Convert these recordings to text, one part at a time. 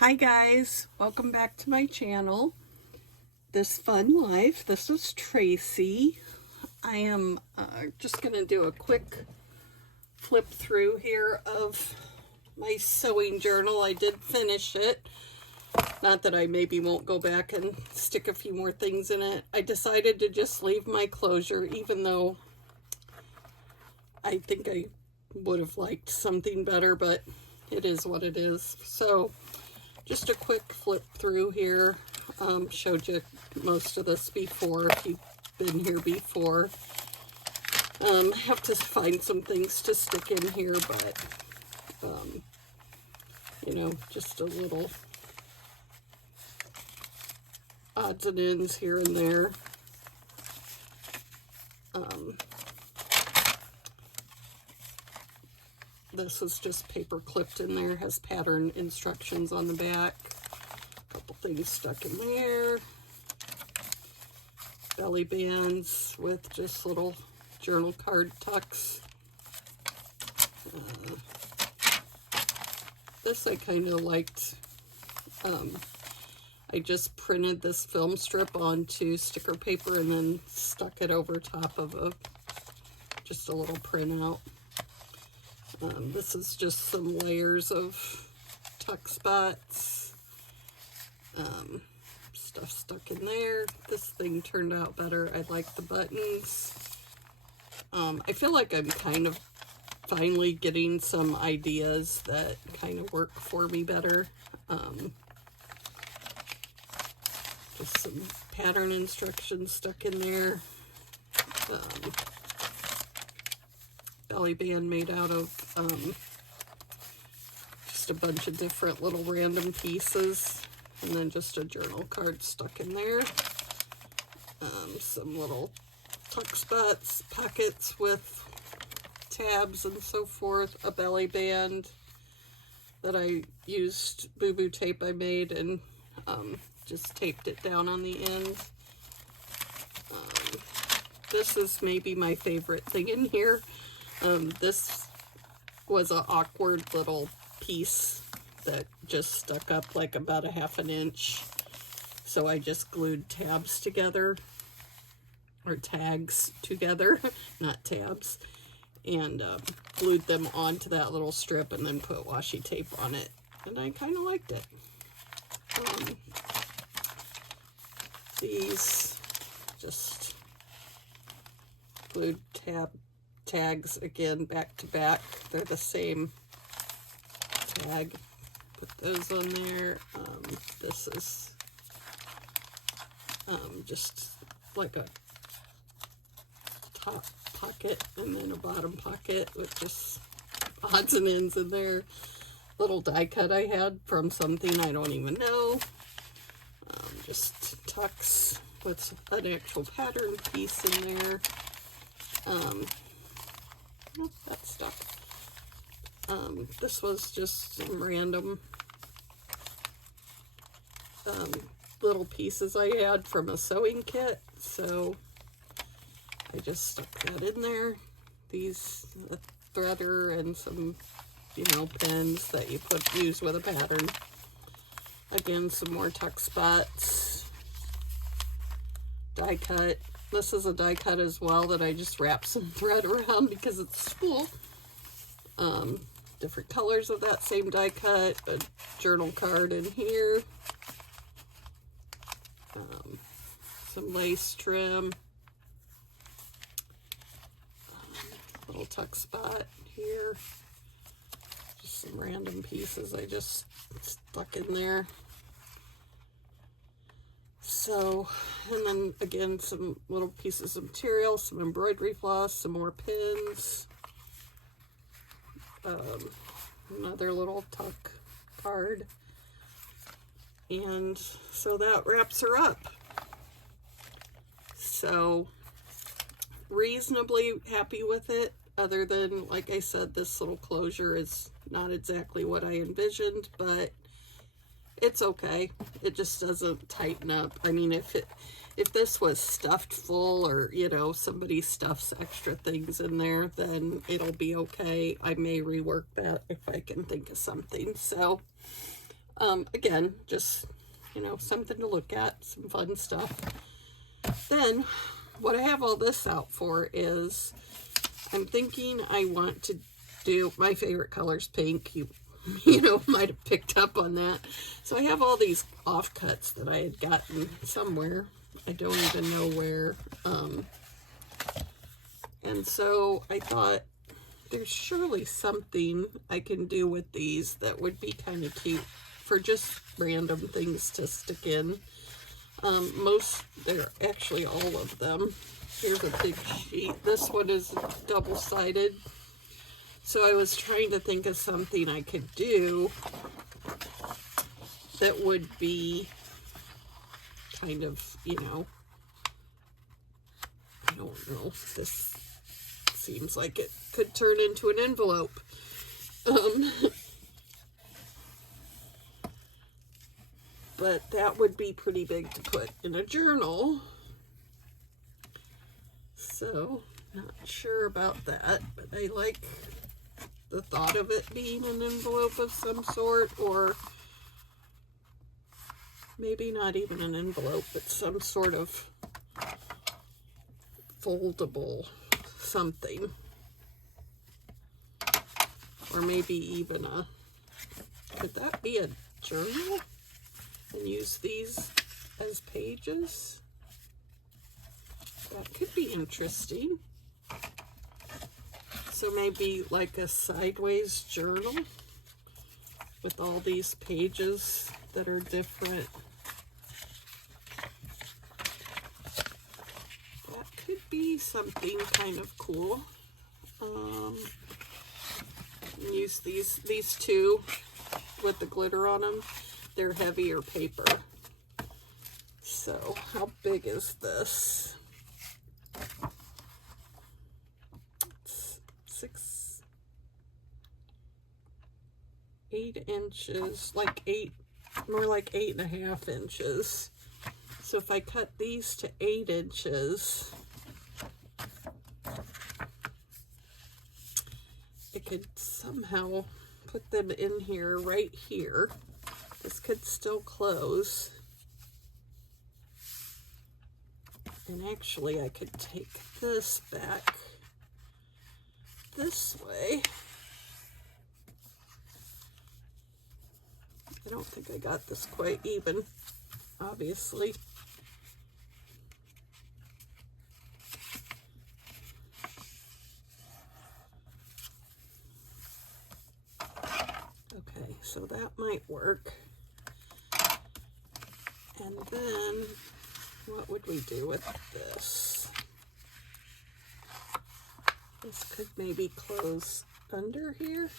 Hi guys, welcome back to my channel, This Fun Life. This is Tracy. I am just going to do a quick flip through here of my sewing journal. I did finish it. Not that I maybe won't go back and stick a few more things in it. I decided to just leave my closure, even though I think I would have liked something better, but it is what it is. So just a quick flip through here. Showed you most of this before if you've been here before. Have to find some things to stick in here, but you know, just a little odds and ends here and there. This is just paper clipped in there, has pattern instructions on the back. A couple things stuck in there. Belly bands with just little journal card tucks. This I kind of liked. I just printed this film strip onto sticker paper and then stuck it over top of just a little printout. This is just some layers of tuck spots, stuff stuck in there. This thing turned out better. I like the buttons. I feel like I'm kind of finally getting some ideas that kind of work for me better. Just some pattern instructions stuck in there. Belly band made out of just a bunch of different little random pieces, and then just a journal card stuck in there. Some little tuck spots, pockets with tabs and so forth, a belly band that I used boo-boo tape I made and just taped it down on the end. This is maybe my favorite thing in here. This was an awkward little piece that just stuck up like about a ½ an inch. So I just glued tabs together, or tags together, not tabs, and glued them onto that little strip and then put washi tape on it. And I kind of liked it. These just glued tags again back to back. They're the same tag. Put those on there. This is just like a top pocket and then a bottom pocket with just odds and ends in there. Little die cut I had from something I don't even know. Just tucks with an actual pattern piece in there. Oh, that stuck. This was just some random little pieces I had from a sewing kit, so I just stuck that in there. These, a threader and some, you know, pins that you use with a pattern. Again, some more tuck spots. Die cut. This is a die cut as well that I just wrapped some thread around because it's spool. Different colors of that same die cut. A journal card in here. Some lace trim. Little tuck spot here. Just some random pieces I just stuck in there. So, and then again, some little pieces of material, some embroidery floss, some more pins, another little tuck card, and so that wraps her up. So, reasonably happy with it, other than, like I said, this little closure is not exactly what I envisioned, but it's okay. It just doesn't tighten up. I mean, if this was stuffed full, or, you know, somebody stuffs extra things in there, then it'll be okay. I may rework that if I can think of something. So Again, just, you know, something to look at, some fun stuff. Then, what I have all this out for is, I'm thinking I want to do, my favorite color's pink. You know, might have picked up on that. So I have all these offcuts that I had gotten somewhere. I don't even know where. And so I thought, there's surely something I can do with these that would be kind of cute for just random things to stick in. They're actually all of them. Here's a big sheet. This one is double-sided. So I was trying to think of something I could do that would be kind of, you know, I don't know, this seems like it could turn into an envelope. But that would be pretty big to put in a journal. So, not sure about that, but I like the thought of it being an envelope of some sort, or maybe not even an envelope, but some sort of foldable something. Or maybe even could that be a journal? And use these as pages? That could be interesting. So maybe like a sideways journal with all these pages that are different. That could be something kind of cool. Use these two with the glitter on them. They're heavier paper. So how big is this? It's 8 inches, more like 8.5 inches. So if I cut these to 8 inches, I could somehow put them in here, right here. This could still close. And actually I could take this back this way. I don't think I got this quite even, obviously. Okay, so that might work. And then, what would we do with this? This could maybe close under here,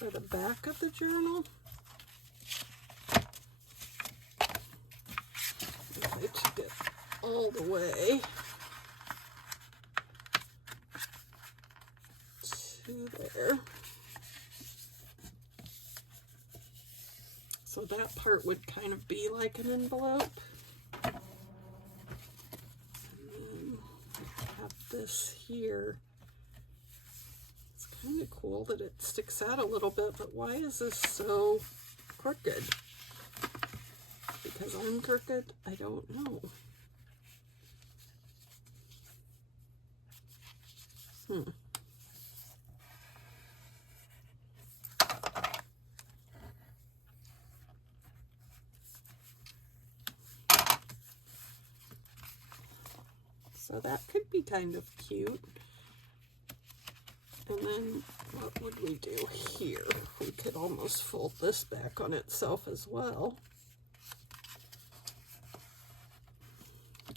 or the back of the journal. If I took it all the way to there. So that part would kind of be like an envelope. And then I have this here. It's kind of cool that it sticks out a little bit, but why is this so crooked? Because I'm crooked? I don't know. So that could be kind of cute. And then what would we do here? We could almost fold this back on itself as well.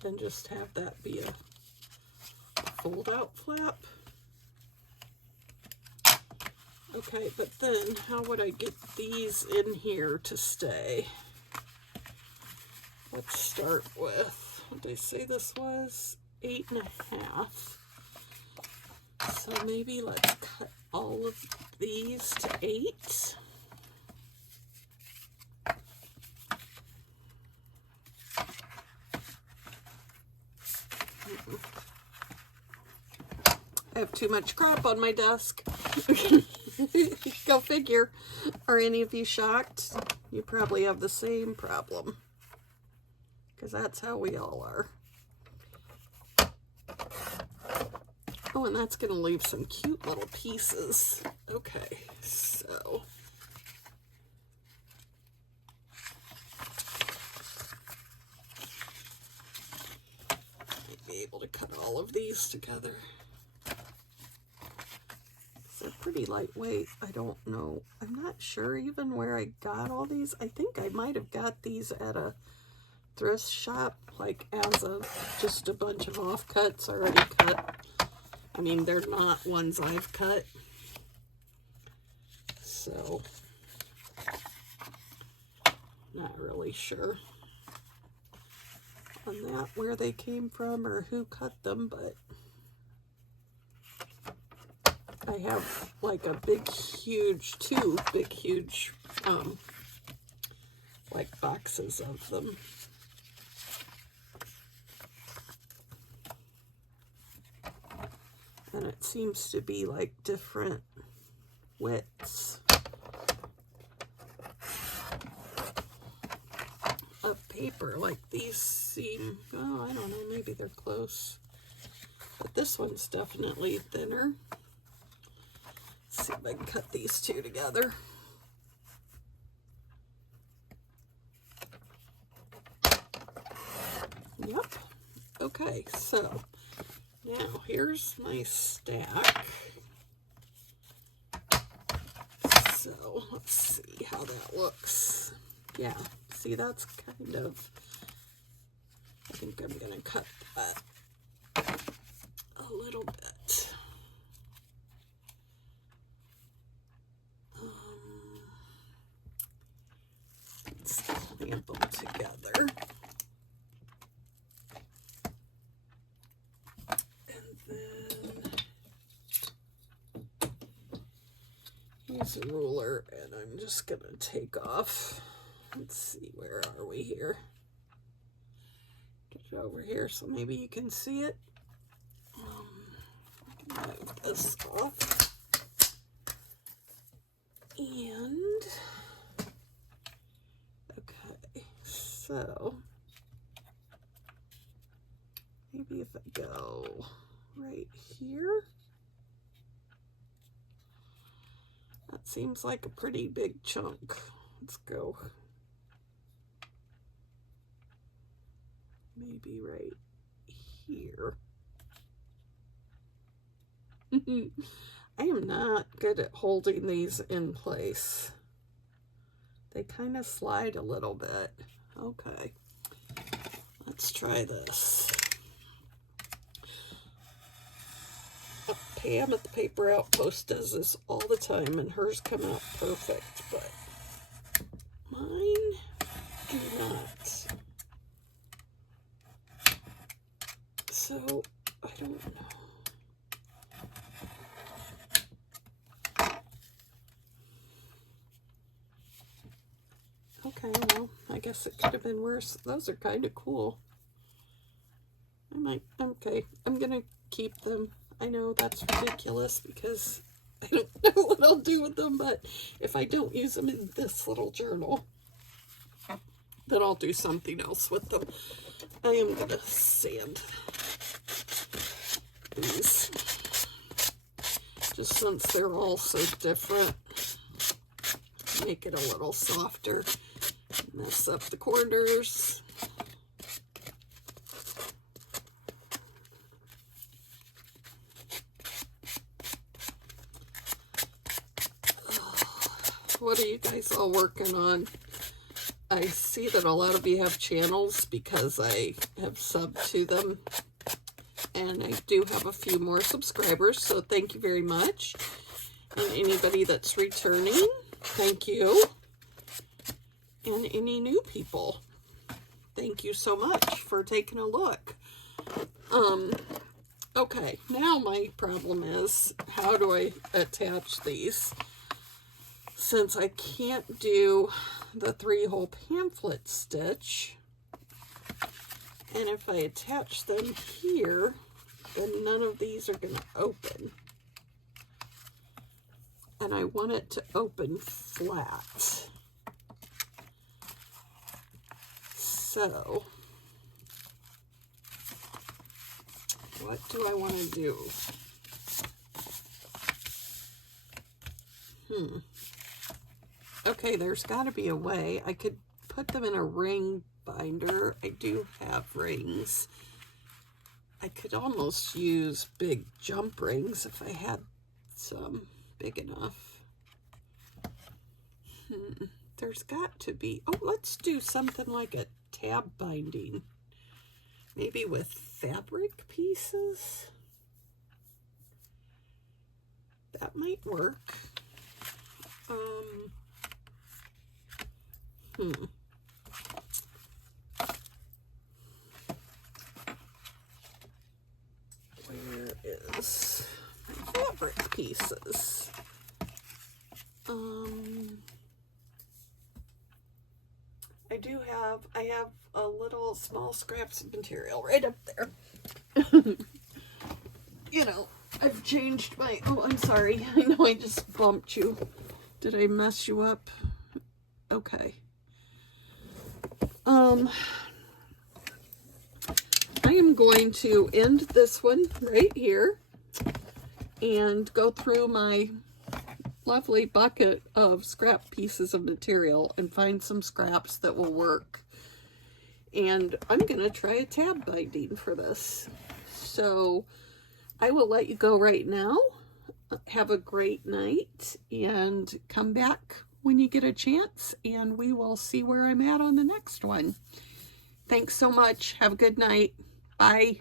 And just have that be a fold-out flap. Okay, but then how would I get these in here to stay? Let's start with, what did I say this was? 8.5. So maybe let's cut all of these to 8. I have too much crap on my desk. Go figure. Are any of you shocked? You probably have the same problem, because that's how we all are. Oh, and that's going to leave some cute little pieces. Okay, so might be able to cut all of these together. They're pretty lightweight. I don't know. I'm not sure even where I got all these. I think I might have got these at a thrift shop, like as just a bunch of offcuts already cut. I mean, they're not ones I've cut. So, not really sure on that where they came from or who cut them, but I have like a big, huge, two big, huge, like boxes of them. And it seems to be like different widths of paper. Like these seem, oh, I don't know, maybe they're close. But this one's definitely thinner. Let's see if I can cut these two together. Yep. Okay, so now here's my stack. So let's see how that looks. Yeah, see, that's kind of, I think I'm going to cut that a little bit. Let's clamp them together. Use a ruler, and I'm just going to take off. Let's see, where are we here? Get it over here so maybe you can see it. I can move this off. And, okay, so maybe if I go right here. That seems like a pretty big chunk. Let's go maybe right here. I am not good at holding these in place. They kind of slide a little bit. Okay, let's try this. Pam at the Paper Outpost does this all the time, and hers come out perfect, but mine do not. So, I don't know. Okay, well, I guess it could have been worse. Those are kind of cool. Okay, I'm gonna keep them. I know that's ridiculous because I don't know what I'll do with them, but if I don't use them in this little journal, then I'll do something else with them. I am going to sand these, just since they're all so different, make it a little softer, mess up the corners. What are you guys all working on? I see that a lot of you have channels because I have subbed to them. And I do have a few more subscribers, so thank you very much. And anybody that's returning, thank you. And any new people, thank you so much for taking a look. Okay, now my problem is, how do I attach these? Since I can't do the 3-hole pamphlet stitch, and if I attach them here, then none of these are going to open. and I want it to open flat. So, what do I want to do? Okay, there's got to be a way. I could put them in a ring binder. I do have rings. I could almost use big jump rings if I had some big enough. There's got to be. Oh, let's do something like a tab binding. Maybe with fabric pieces. That might work. Where is my fabric pieces? I have a little small scraps of material right up there. You know, I've changed my, oh, I'm sorry. I know I just bumped you. Did I mess you up? Okay. I am going to end this one right here and go through my lovely bucket of scrap pieces of material and find some scraps that will work. And I'm going to try a tab binding for this. So I will let you go right now. Have a great night and come back when you get a chance, and we will see where I'm at on the next one. Thanks so much. Have a good night. Bye.